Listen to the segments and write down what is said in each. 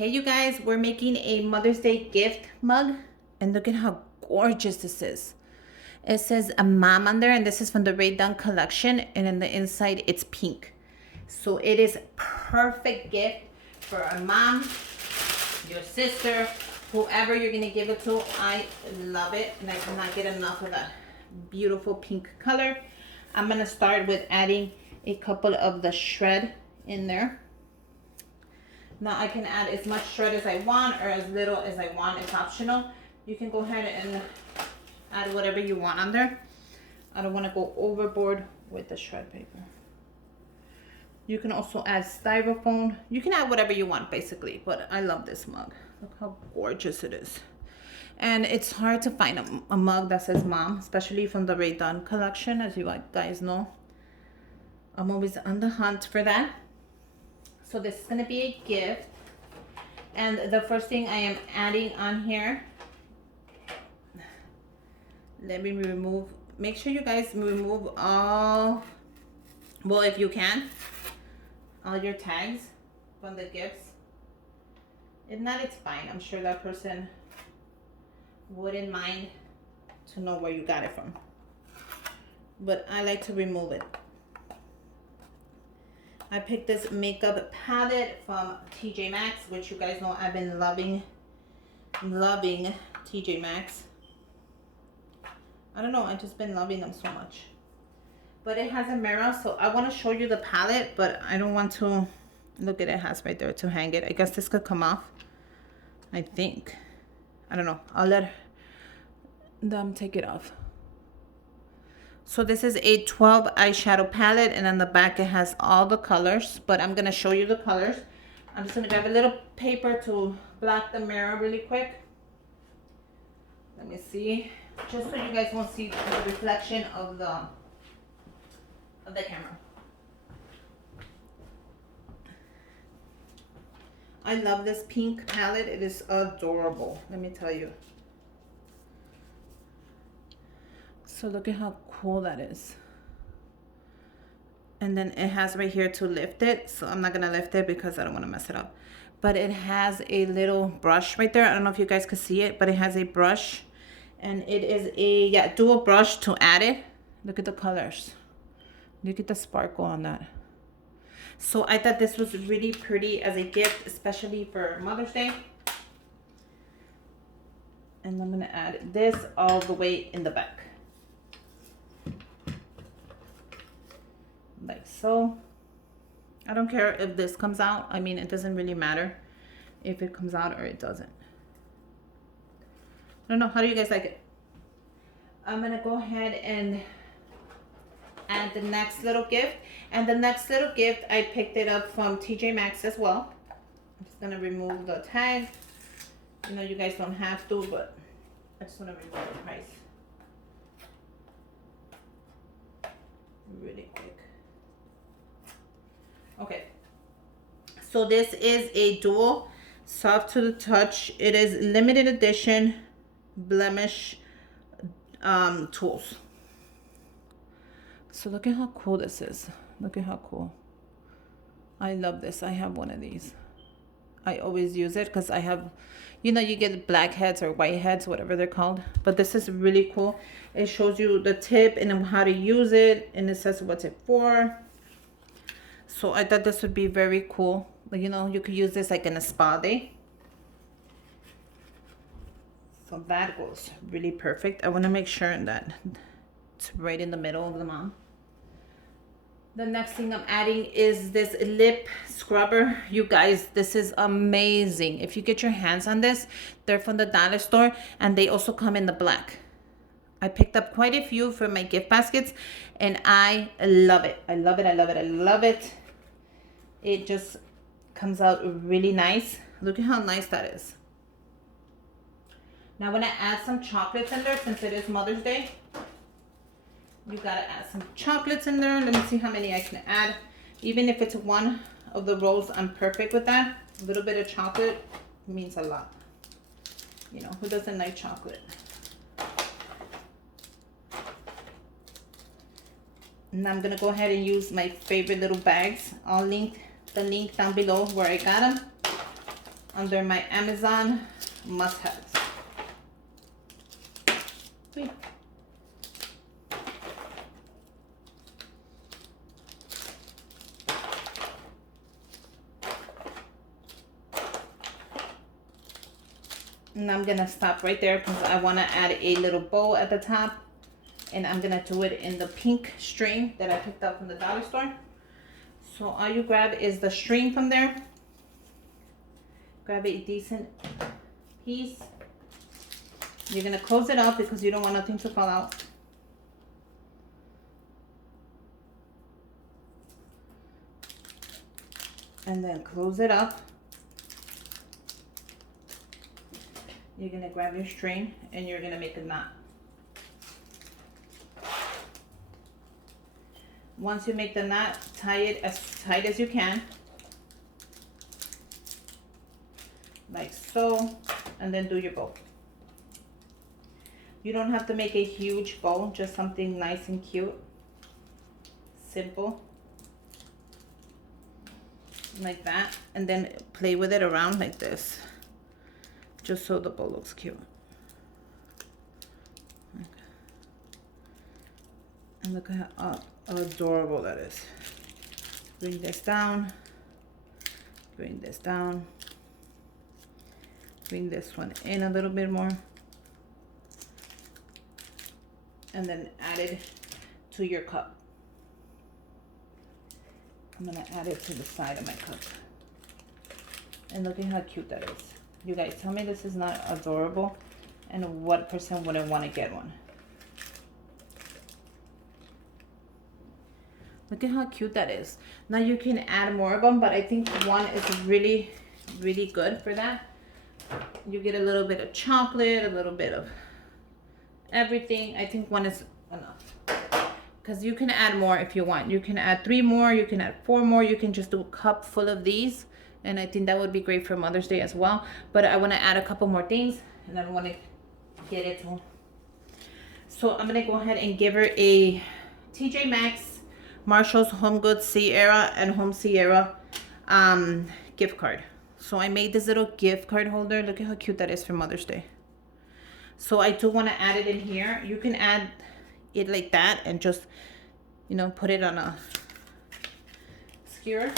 Hey you guys, we're making a Mother's Day gift mug and look at how gorgeous this is. It says a mom on there and this is from the Rae Dunn collection and in the inside it's pink. So it is perfect gift for a mom, your sister, whoever you're gonna give it to. I love it and I cannot get enough of that beautiful pink color. I'm gonna start with adding a couple of the shred in there. Now I can add as much shred as I want or as little as I want. It's optional. You can go ahead and add whatever you want on there. I don't want to go overboard with the shred paper. You can also add styrofoam. You can add whatever you want basically, but I love this mug. Look how gorgeous it is. And it's hard to find a mug that says mom, especially from the Rae Dunn collection, as you guys know. I'm always on the hunt for that. So this is going to be a gift. And the first thing I am adding on here, let me remove, make sure you guys remove all, well, if you can, all your tags from the gifts. If not, it's fine. I'm sure that person wouldn't mind to know where you got it from. But I like to remove it. I picked this makeup palette from TJ Maxx, which you guys know I've been loving TJ Maxx. I don't know, I've just been loving them so much. But it has a mirror, so I want to show you the palette, but I don't want to, look at it, has right there to hang it. I guess this could come off, I think. I don't know, I'll let them take it off. So this is a 12 eyeshadow palette, and on the back it has all the colors, but I'm gonna show you the colors. I'm just gonna grab a little paper to block the mirror really quick. Let me see, just so you guys won't see the reflection of the camera. I love this pink palette. It is adorable, let me tell you. So look at how cool that is. And then it has right here to lift it. So I'm not gonna lift it because I don't wanna mess it up. But it has a little brush right there. I don't know if you guys can see it, but it has a brush. And it is a dual brush to add it. Look at the colors. Look at the sparkle on that. So I thought this was really pretty as a gift, especially for Mother's Day. And I'm gonna add this all the way in the back. Like so. I don't care if this comes out. I mean, it doesn't really matter if it comes out or it doesn't. I don't know, how do you guys like it? I'm gonna go ahead and add the next little gift. And the next little gift, I picked it up from TJ Maxx as well. I'm just gonna remove the tag. You know, you guys don't have to, but I just wanna remove the price really quick. Okay, so this is a dual soft to the touch. It is limited edition blemish tools. So look at how cool this is. Look at how cool. I love this. I have one of these. I always use it because I have, you know, you get black heads or white heads, whatever they're called. But this is really cool. It shows you the tip and how to use it, and it says what's it for. So I thought this would be very cool. You know, you could use this like in a spa day. So that goes really perfect. I want to make sure that it's right in the middle of the mom. The next thing I'm adding is this lip scrubber. You guys, this is amazing. If you get your hands on this, they're from the dollar store and they also come in the black. I picked up quite a few for my gift baskets and I love it. I love it. I love it. I love it. It just comes out really nice. Look at how nice that is. Now when I add some chocolates in there, since it is Mother's Day, you gotta add some chocolates in there. Let me see how many I can add. Even if it's one of the rolls, I'm perfect with that. A little bit of chocolate means a lot. You know, who doesn't like chocolate? And I'm gonna go ahead and use my favorite little bags. I'll link the link down below where I got them. under my Amazon must-haves. Wait. And I'm gonna stop right there because I want to add a little bow at the top, and I'm gonna do it in the pink string that I picked up from the dollar store. So all you grab is the string from there. Grab a decent piece. You're gonna close it up because you don't want nothing to fall out. And then close it up. You're gonna grab your string and you're gonna make a knot. Once you make the knot, tie it as tight as you can. Like so, and then do your bow. You don't have to make a huge bow, just something nice and cute. Simple. Like that, and then play with it around like this. Just so the bow looks cute. Okay. And look at how adorable that is. Bring this down. Bring this down. Bring this one in a little bit more. And then add it to your cup. I'm gonna add it to the side of my cup. And look at how cute that is. You guys, tell me this is not adorable, and what person wouldn't want to get one? Look at how cute that is. Now you can add more of them, but I think one is really, really good for that. You get a little bit of chocolate, a little bit of everything. I think one is enough. Because you can add more if you want. You can add 3 more, you can add 4 more, you can just do a cup full of these. And I think that would be great for Mother's Day as well. But I want to add a couple more things, and I want to get it to. So I'm going to go ahead and give her a TJ Maxx, Marshall's, Home Goods, Sierra, and Home Sierra gift card. So I made this little gift card holder. Look at how cute that is for Mother's Day. So I do want to add it in here. You can add it like that and just, you know, put it on a skewer.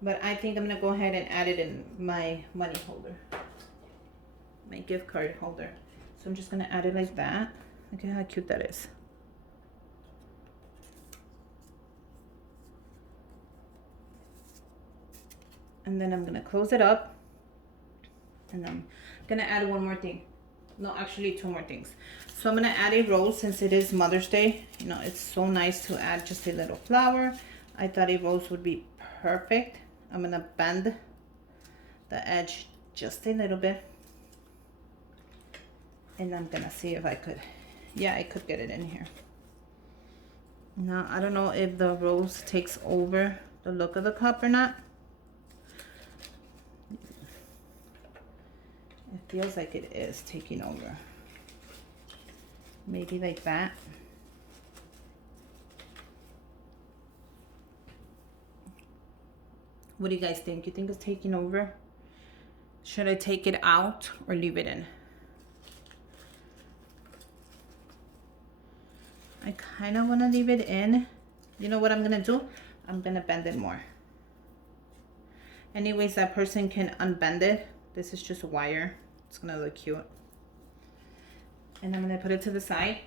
But I think I'm going to go ahead and add it in my money holder. My gift card holder. So I'm just going to add it like that. Look at how cute that is. And then I'm going to close it up. And I'm going to add one more thing. No, actually 2 more things. So I'm going to add a rose since it is Mother's Day. You know, it's so nice to add just a little flower. I thought a rose would be perfect. I'm going to bend the edge just a little bit. And I'm going to see if I could, yeah, I could get it in here. Now, I don't know if the rose takes over the look of the cup or not. It feels like it is taking over. Maybe like that. What do you guys think? You think it's taking over? Should I take it out or leave it in? I kind of want to leave it in. You know what I'm going to do? I'm going to bend it more. Anyways, that person can unbend it. This is just wire. It's going to look cute. And I'm going to put it to the side.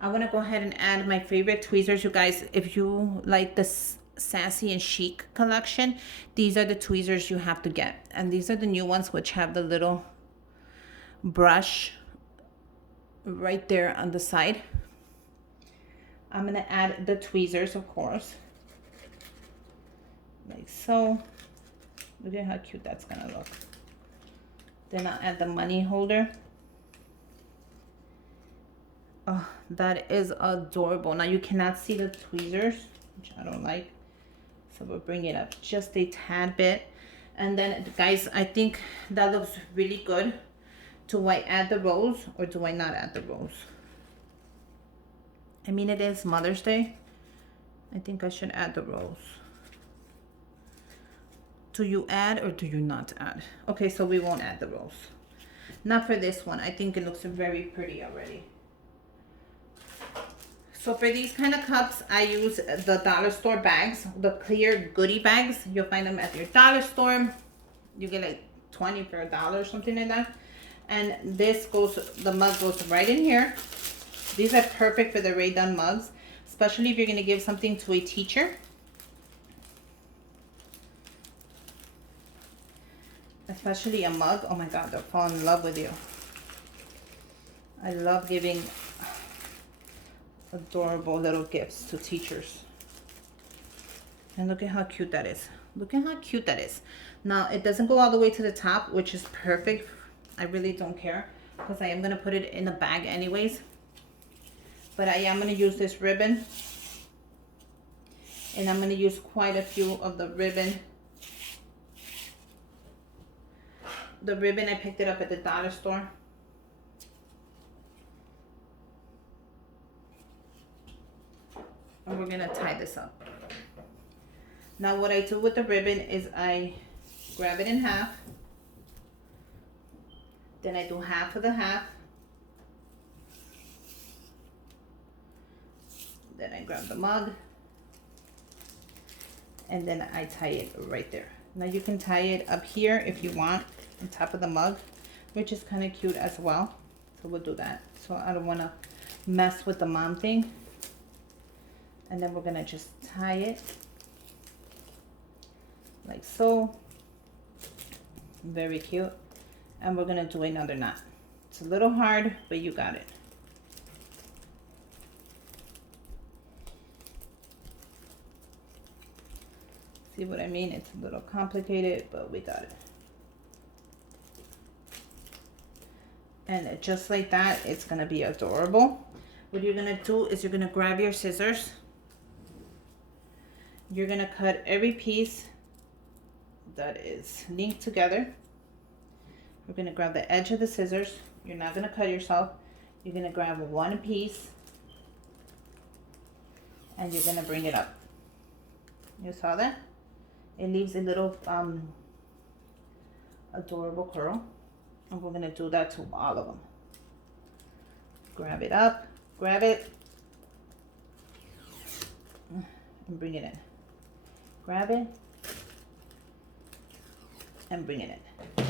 I want to go ahead and add my favorite tweezers. You guys, if you like this Sassy and Chic collection, these are the tweezers you have to get. And these are the new ones, which have the little brush right there on the side. I'm going to add the tweezers, of course. Like so. Look at how cute that's going to look. Then I'll add the money holder. Oh, that is adorable. Now you cannot see the tweezers, which I don't like. So we'll bring it up just a tad bit. And then, guys, I think that looks really good. Do I add the rose or do I not add the rose? I mean, it is Mother's Day. I think I should add the rose. Do you add or do you not add? Okay, so we won't add the rose. Not for this one. I think it looks very pretty already. So for these kind of cups, I use the dollar store bags, the clear goodie bags. You'll find them at your dollar store. You get like 20 for $1 or something like that. And this goes, the mug goes right in here. These are perfect for the Rae Dunn mugs, especially if you're going to give something to a teacher. Especially a mug. Oh my God, they'll fall in love with you. I love giving adorable little gifts to teachers. And look at how cute that is. Look at how cute that is. Now, it doesn't go all the way to the top, which is perfect. I really don't care because I am going to put it in a bag anyways. But I am going to use this ribbon. And I'm going to use quite a few of the ribbon. The ribbon, I picked it up at the dollar store. And we're going to tie this up. Now what I do with the ribbon is I grab it in half. Then I do half of the half. Then I grab the mug. And then I tie it right there. Now you can tie it up here if you want, on top of the mug, which is kind of cute as well. So we'll do that. So I don't want to mess with the mom thing. And then we're going to just tie it like so. Very cute. And we're going to do another knot. It's a little hard, but you got it. See what I mean? It's a little complicated, but we got it. And just like that, it's going to be adorable. What you're going to do is you're going to grab your scissors. You're going to cut every piece that is linked together. We're going to grab the edge of the scissors. You're not going to cut yourself. You're going to grab one piece and you're going to bring it up. You saw that? It leaves a little adorable curl. And we're going to do that to all of them. Grab it up, grab it, and bring it in. Grab it, and bring it in.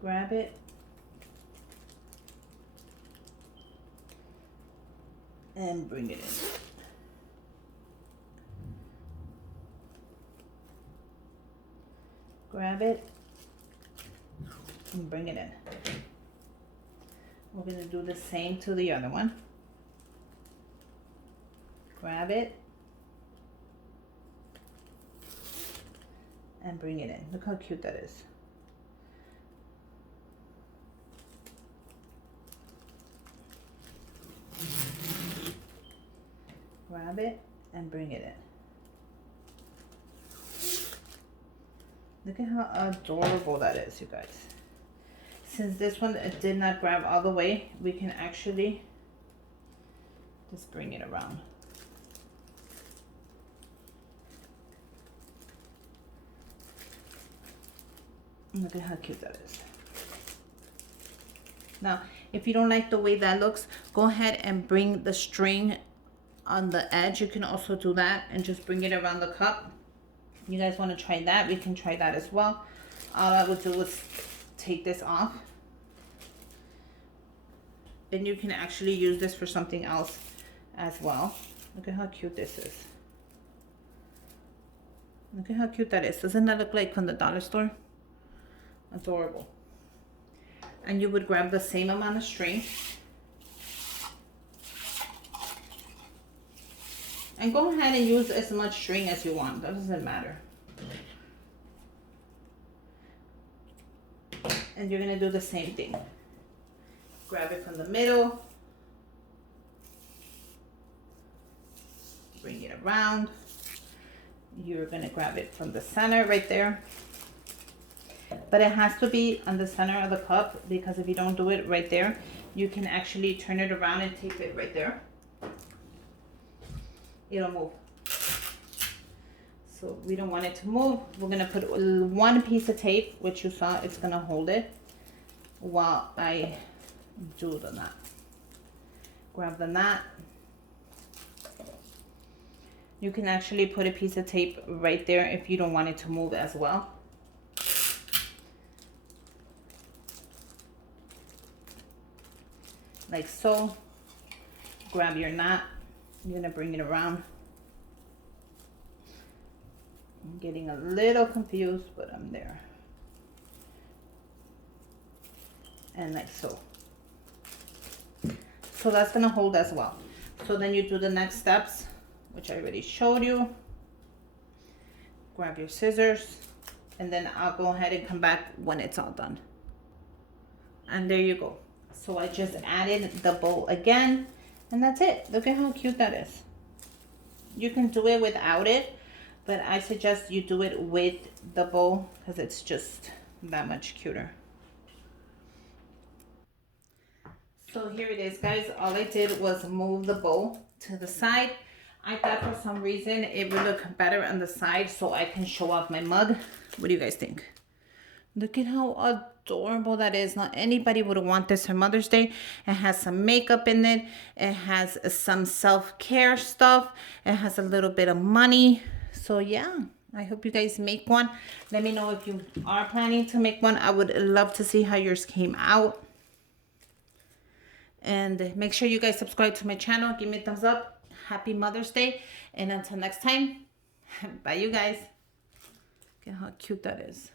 Grab it, and bring it in. Grab it and bring it in. We're going to do the same to the other one. Grab it and bring it in. Look how cute that is. Grab it and bring it in. Look at how adorable that is, you guys. Since this one did not grab all the way, we can actually just bring it around. Look at how cute that is. Now, if you don't like the way that looks, go ahead and bring the string on the edge. You can also do that and just bring it around the cup. You guys want to try that? We can try that as well. All I would do is take this off. And you can actually use this for something else as well. Look at how cute this is. Look at how cute that is. Doesn't that look like from the dollar store? Adorable. And you would grab the same amount of string. And go ahead and use as much string as you want. That doesn't matter. And you're going to do the same thing. Grab it from the middle. Bring it around. You're going to grab it from the center right there. But it has to be on the center of the cup, because if you don't do it right there, you can actually turn it around and tape it right there. It'll move. So we don't want it to move. We're gonna put one piece of tape, which you saw, it's gonna hold it while I do the knot. Grab the knot. You can actually put a piece of tape right there if you don't want it to move as well. Like so. Grab your knot. You're gonna bring it around. I'm getting a little confused, but I'm there. And like so. So that's gonna hold as well. So then you do the next steps, which I already showed you. Grab your scissors, and then I'll go ahead and come back when it's all done. And there you go. So I just added the bow again, and that's it. Look at how cute that is. You can do it without it, but I suggest you do it with the bow because it's just that much cuter. So here it is, guys. All I did was move the bow to the side. I thought for some reason it would look better on the side so I can show off my mug. What do you guys think? Look at how adorable that is. Not anybody would want this for Mother's Day. It has some makeup in it. It has some self-care stuff. It has a little bit of money. So yeah, I hope you guys make one. Let me know if you are planning to make one. I would love to see how yours came out. And make sure you guys subscribe to my channel. Give me a thumbs up. Happy Mother's Day. And until next time, bye you guys. Look at how cute that is.